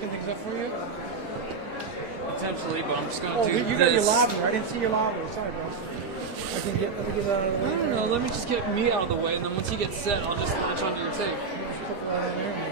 locking things up for you? Potentially, but I'm just going to do you this. got your lobby. I didn't see your lobby. Sorry, bro. Let me get out of the way. I don't know, let me just get me out of the way, and then once you get set, I'll just latch onto your tape. Put the light on there, maybe.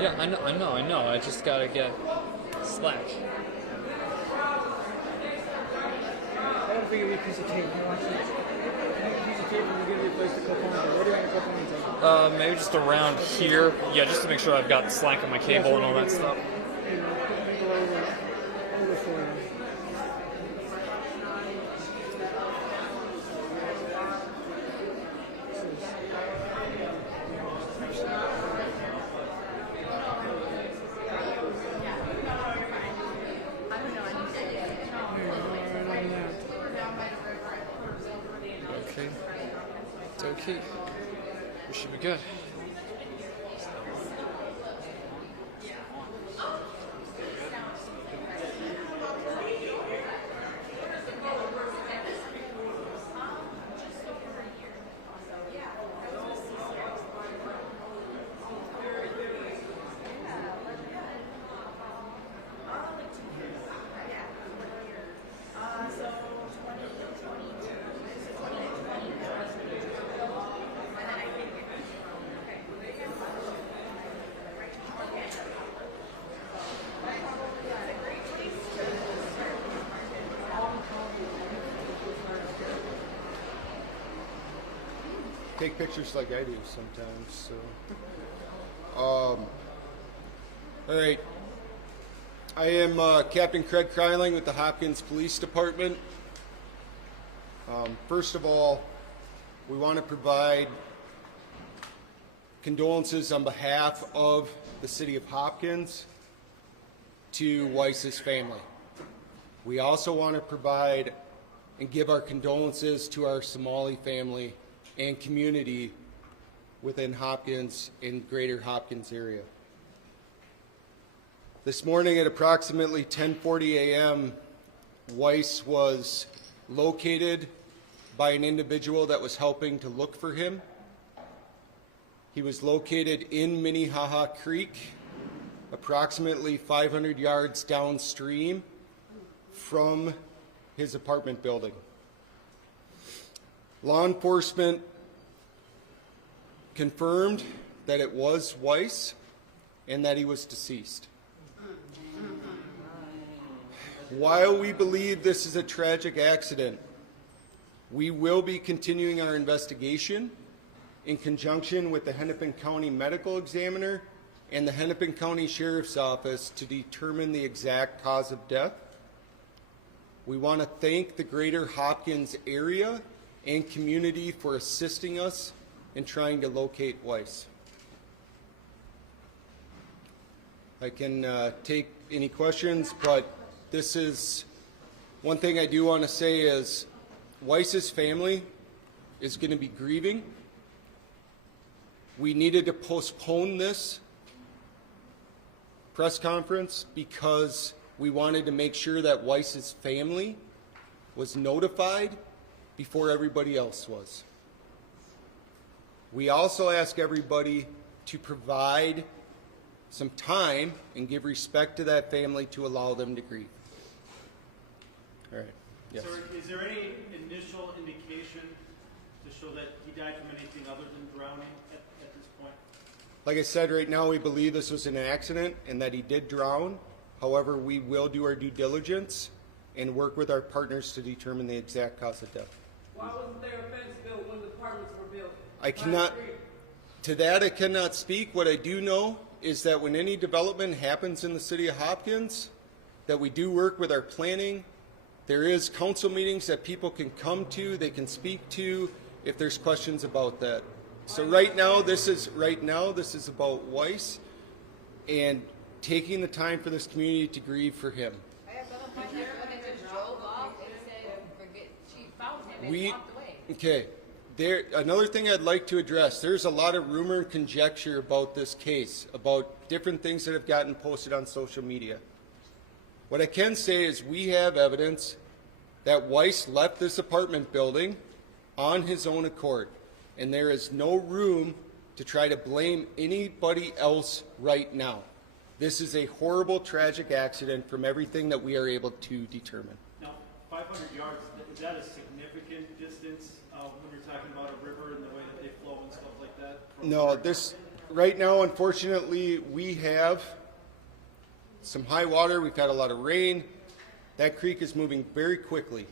Yeah, I know. I just gotta get slack. I gotta figure out a piece of tape. I want you to a piece of tape and we're gonna replace the clip on. Where do you have a clip on? Maybe just around here. Yeah, just to make sure I've got slack on my cable and all that stuff. Okay. It's okay. We should be good. Take pictures like I do sometimes. So, all right. I am Captain Craig Kryling with the Hopkins Police Department. First of all, we want to provide condolences on behalf of the city of Hopkins to Weiss's family. We also want to provide and give our condolences to our Somali family and community within Hopkins and greater Hopkins area. This morning at approximately 10:40 a.m., Weiss was located by an individual that was helping to look for him. He was located in Minnehaha Creek, approximately 500 yards downstream from his apartment building. Law enforcement confirmed that it was Weiss and that he was deceased. While we believe this is a tragic accident, we will be continuing our investigation in conjunction with the Hennepin County Medical Examiner and the Hennepin County Sheriff's Office to determine the exact cause of death. We want to thank the greater Hopkins area and community for assisting us in trying to locate Weiss. I can take any questions, but this is one thing I do want to say is Weiss's family is going to be grieving. We needed to postpone this press conference because we wanted to make sure that Weiss's family was notified before everybody else was. We also ask everybody to provide some time and give respect to that family to allow them to grieve. All right. Yes. Sir, is there any initial indication to show that he died from anything other than drowning at this point? Like I said, right now we believe this was an accident and that he did drown. However, we will do our due diligence and work with our partners to determine the exact cause of death. Why wasn't there a fence built when the apartments were built? I cannot speak. What I do know is that when any development happens in the city of Hopkins, that we do work with our planning. There is council meetings that people can come to, they can speak to if there's questions about that. So right now this is about Weiss and taking the time for this community to grieve for him. Another thing I'd like to address, there's a lot of rumor and conjecture about this case, about different things that have gotten posted on social media. What I can say is we have evidence that Weiss left this apartment building on his own accord, and there is no room to try to blame anybody else right now. This is a horrible, tragic accident from everything that we are able to determine. Now, 500 yards, is that a significant distance when you're talking about a river and the way that they flow and stuff like that? No, right now, unfortunately, we have some high water. We've had a lot of rain. That creek is moving very quickly,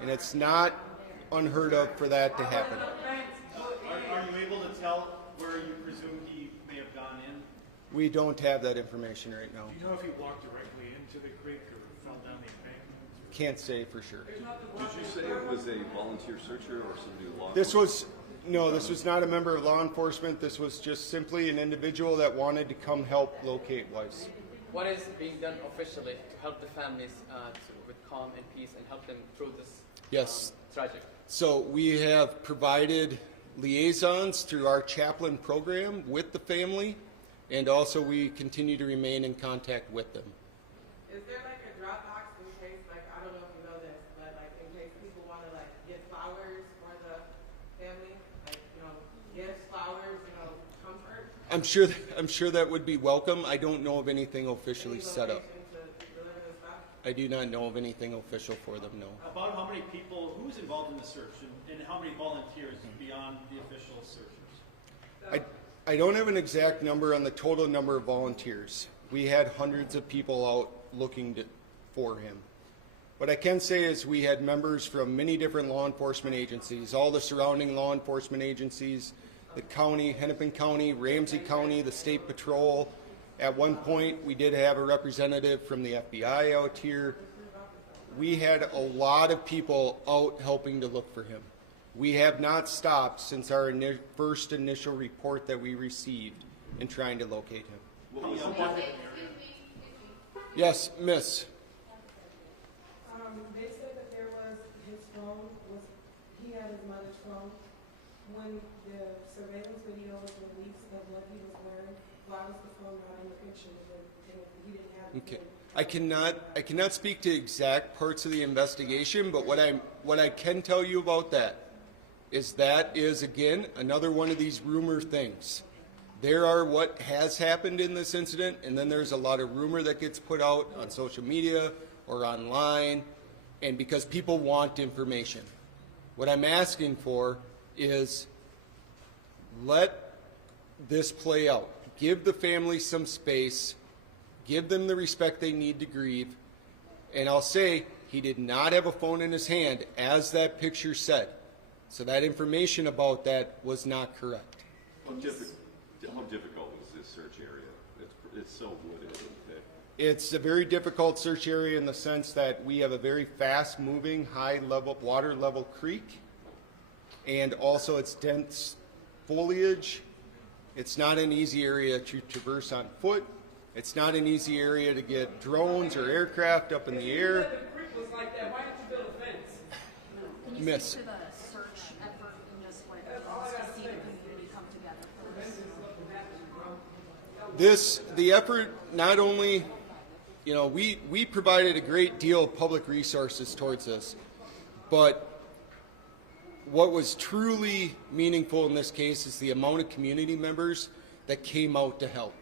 and it's not unheard of for that to happen. Are you able to tell where you presume he may have gone in? We don't have that information right now. Do you know if he walked directly into the creek or fell down the embankment? Can't say for sure. Did you say it was a volunteer searcher or somebody who lost? This was not a member of law enforcement. This was just simply an individual that wanted to come help locate Weiss. What is being done officially to help the families with calm and peace and help them through this Yes. tragic? So we have provided liaisons through our chaplain program with the family, and also we continue to remain in contact with them. Is there like a drop box in case, like, I don't know if you know this, but like in case people want to like get flowers for the family, like, gifts, flowers, comfort? I'm sure that would be welcome. I don't know of anything officially set up. To deliver the stuff? I do not know of anything official for them, no. About how many people, who's involved in the search, and how many volunteers beyond the official searchers? I don't have an exact number on the total number of volunteers. We had hundreds of people out looking for him. What I can say is we had members from many different law enforcement agencies, all the surrounding law enforcement agencies, the county, Hennepin County, Ramsey County, the State Patrol. At one point, we did have a representative from the FBI out here. We had a lot of people out helping to look for him. We have not stopped since our first initial report that we received in trying to locate him. What was the Yes, miss. They said that there was his phone, he had his mother's phone. When the surveillance video was released of what he was wearing, why was the phone not in the picture? He didn't have it. Okay. I cannot speak to exact parts of the investigation, but what I can tell you about that is again another one of these rumor things. There are what has happened in this incident, and then there's a lot of rumor that gets put out on social media or online, and because people want information. What I'm asking for is let this play out. Give the family some space. Give them the respect they need to grieve. And I'll say he did not have a phone in his hand, as that picture said. So that information about that was not correct. How difficult was this search area? It's so wooded. It's a very difficult search area in the sense that we have a very fast-moving, high-level, water-level creek, and also it's dense foliage. It's not an easy area to traverse on foot. It's not an easy area to get drones or aircraft up in the air. The creek was like that. Why didn't you build a fence? Can you Miss. speak to the search effort and just what it means to see the community come together for this? The effort not only, we provided a great deal of public resources towards this, but what was truly meaningful in this case is the amount of community members that came out to help.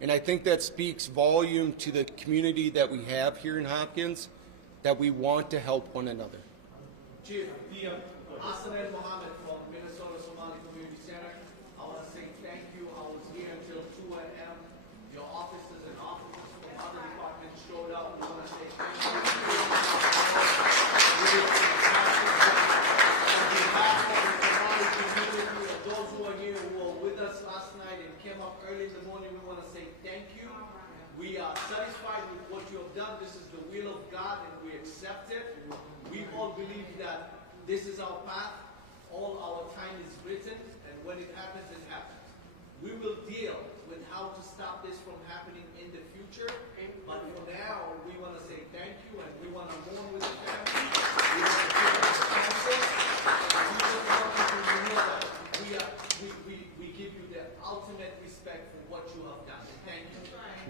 And I think that speaks volume to the community that we have here in Hopkins, that we want to help one another. Chief, Hassan El Mohammed from Minnesota Somali Community Center. I want to say thank you. I was here until 2 a.m. Your officers and officers from other departments showed up. We want to say thank you. On behalf of the Somali community, of those who are here, who were with us last night and came up early in the morning, we want to say thank you. We are satisfied with what you have done. This is the will of God, and we accept it. We all believe that this is our path. All our time is written, and when it happens, it happens. We will deal with how to stop this from happening in the future. But for now, we want to say thank you, and we want to mourn with the family. We want to give them the chances, and we look forward to we give you the ultimate respect for what you have done. Thank you.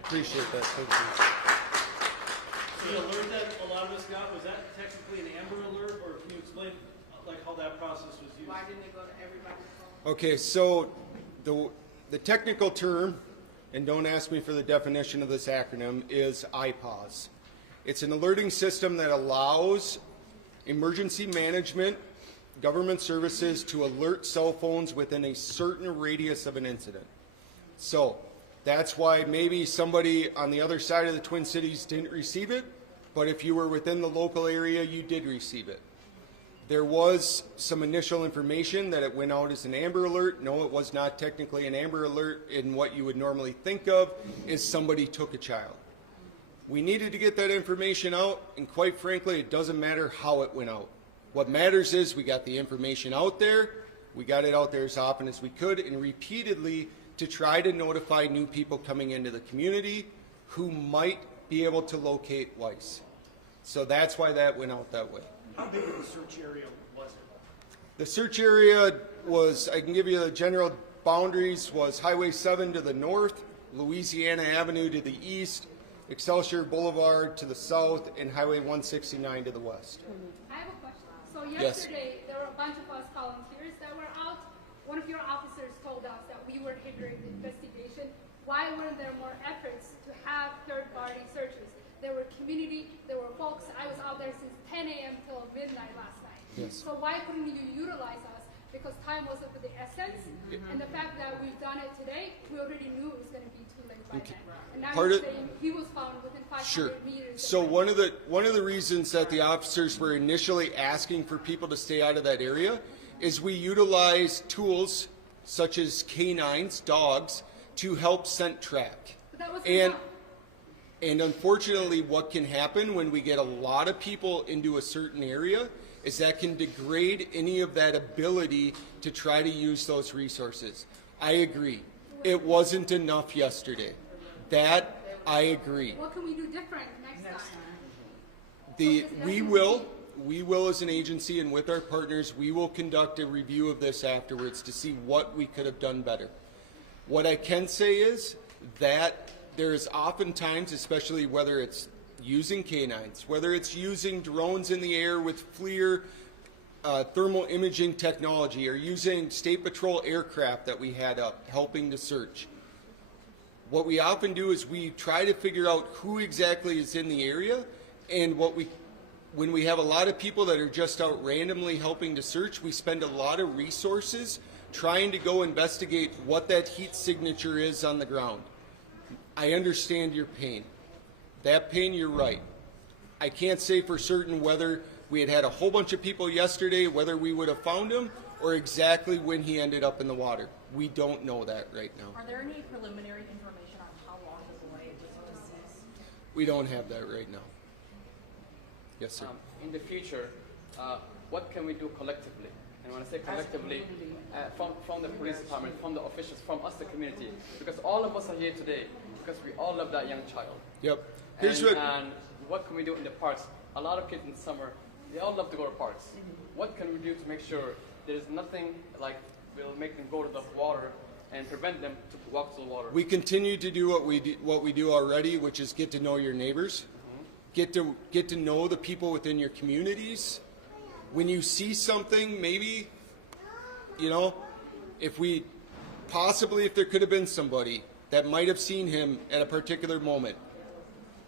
Appreciate that. Thank you. So the alert that a lot of us got, was that technically an Amber Alert, or can you explain like how that process was used? Why didn't it go to everybody's phone? Okay, so the technical term, and don't ask me for the definition of this acronym, is IPAWS. It's an alerting system that allows emergency management government services to alert cell phones within a certain radius of an incident. So that's why maybe somebody on the other side of the Twin Cities didn't receive it, but if you were within the local area, you did receive it. There was some initial information that it went out as an Amber Alert. No, it was not technically an Amber Alert in what you would normally think of is somebody took a child. We needed to get that information out, and quite frankly, it doesn't matter how it went out. What matters is we got the information out there, we got it out there as often as we could, and repeatedly to try to notify new people coming into the community who might be able to locate Weiss. So that's why that went out that way. How big of a search area was it? The search area was, I can give you the general boundaries, was Highway 7 to the north, Louisiana Avenue to the east, Excelsior Boulevard to the south, and Highway 169 to the west. I have a question. So yesterday, there were a bunch of us volunteers that were out. One of your officers told us that we were hindering the investigation. Why weren't there more efforts to have third-party searches? There were community, there were folks. I was out there since 10 a.m. till midnight last night. Yes. So why couldn't you utilize us? Because time was of the essence, and the fact that we've done it today, we already knew it was going to be too late by then. And now you're saying he was found within 500 meters. So one of the reasons that the officers were initially asking for people to stay out of that area is we utilize tools such as canines, dogs, to help scent track. But that was And unfortunately, what can happen when we get a lot of people into a certain area is that can degrade any of that ability to try to use those resources. I agree. It wasn't enough yesterday. That, I agree. What can we do different next time? We will as an agency and with our partners, we will conduct a review of this afterwards to see what we could have done better. What I can say is that there's oftentimes, especially whether it's using canines, whether it's using drones in the air with FLIR thermal imaging technology, or using State Patrol aircraft that we had up helping to search. What we often do is we try to figure out who exactly is in the area, and when we have a lot of people that are just out randomly helping to search, we spend a lot of resources trying to go investigate what that heat signature is on the ground. I understand your pain. That pain, you're right. I can't say for certain whether we had a whole bunch of people yesterday, whether we would have found him, or exactly when he ended up in the water. We don't know that right now. Are there any preliminary information on how long the boy was deceased? We don't have that right now. Yes, sir. In the future, what can we do collectively? And when I say collectively, from the police department, from the officials, from us, the community, because all of us are here today because we all love that young child. Yep. And what can we do in the parks? A lot of kids in the summer, they all love to go to parks. What can we do to make sure there's nothing like will make them go to the water and prevent them to walk to the water? We continue to do what we do already, which is get to know your neighbors, get to know the people within your communities. When you see something, maybe, if there could have been somebody that might have seen him at a particular moment.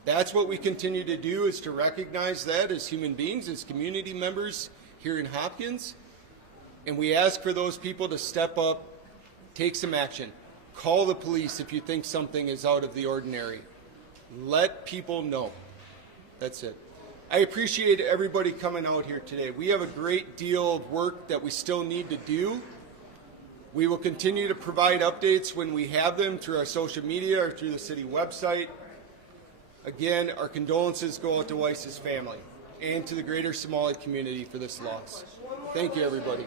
That's what we continue to do, is to recognize that as human beings, as community members here in Hopkins. And we ask for those people to step up, take some action. Call the police if you think something is out of the ordinary. Let people know. That's it. I appreciate everybody coming out here today. We have a great deal of work that we still need to do. We will continue to provide updates when we have them through our social media or through the city website. Again, our condolences go out to Weiss's family and to the greater Somali community for this loss. Thank you, everybody.